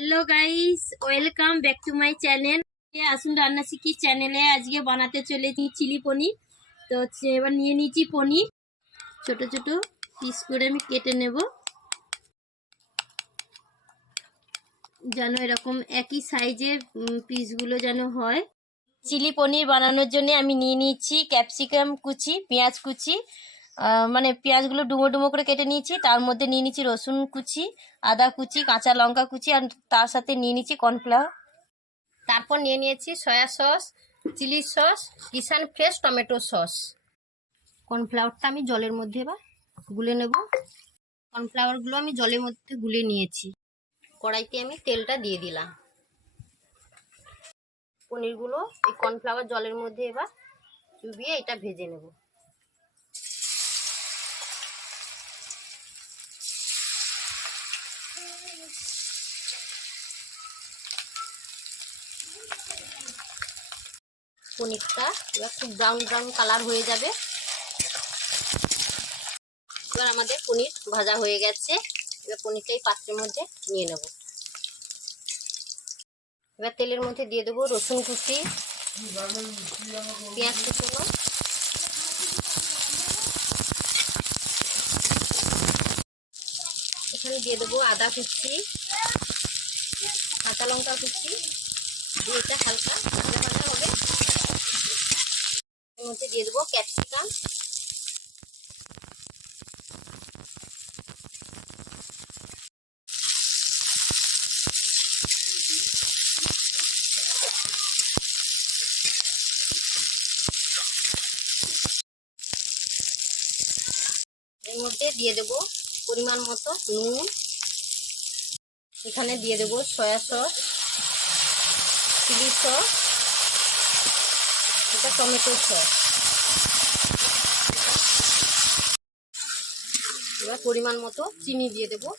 Hello guys, welcome back to my channel. আসুন রান্না শিখি চ্যানেলে আজকে বানাতে চলেছি চিলি পনির। তো এবার নিয়ে নিয়েছি পনির, ছোট ছোট পিস করে আমি কেটে নেব, যেন এরকম একই সাইজের পিসগুলো যেন হয়। চিলি পনির বানানোর জন্য আমি নিয়ে নিয়েছি ক্যাপসিকাম কুচি, পেঁয়াজ কুচি, মানে পেঁয়াজগুলো ডুমো ডুমো করে কেটে নিয়েছি। তার মধ্যে নিয়ে নিয়েছি রসুন কুচি, আদা কুচি, কাঁচা লঙ্কা কুচি, আর তার সাথে নিয়ে নিয়েছি কর্নফ্লাওয়ার। তারপর নিয়ে নিয়েছি সয়া সস, চিলি সস, কিষান ফ্রেশ টমেটো সস। কর্নফ্লাওয়ারটা আমি জলের মধ্যে এবার গুলে নেব। কর্নফ্লাওয়ারগুলো আমি জলের মধ্যে গুলে নিয়েছি। কড়াইতে আমি তেলটা দিয়ে দিলাম। পনিরগুলো এই কর্নফ্লাওয়ার জলের মধ্যে এবার চুবিয়ে এটা ভেজে নেব। পনিরটা এবার খুব ব্রাউন ব্রাউন কালার হয়ে যাবে। এবার আমাদের পনির ভাজা হয়ে গেছে। এবার পনিরটা এই পাত্রের মধ্যে নিয়ে নেব। এবার তেলের মধ্যে দিয়ে দেবো রসুন কুচি, পেঁয়াজ কুচনো, এখানে দিয়ে দেবো আদা কুচি, কাঁচা লঙ্কা কুচি, দিয়ে এটা হালকা ভাজা ভাজা হবে। এর মধ্যে দিয়ে দেবো ক্যাপসিকাম, এর মধ্যে দিয়ে দেবো পরিমাণ মতো নুন, এখানে দিয়ে দেবো সয়া সস, চিলি সস, এটা টমেটো সস। এবার পরিমাণ মতো চিনি দিয়ে দেবো।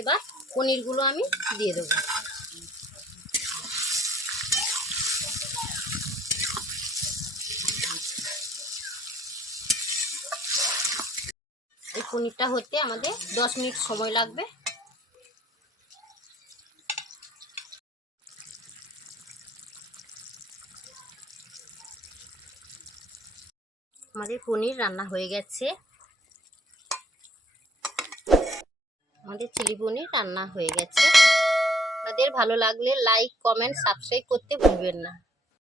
এবার পনিরগুলো আমি দিয়ে দেবো। এই পনিরটা হতে আমাদের 10 মিনিট সময় লাগবে। আমাদের পনির রান্না হয়ে গেছে। আমাদের চিলি পনির রান্না হয়ে গেছে। আপনাদের ভালো লাগলে লাইক, কমেন্ট, সাবস্ক্রাইব করতে ভুলবেন না।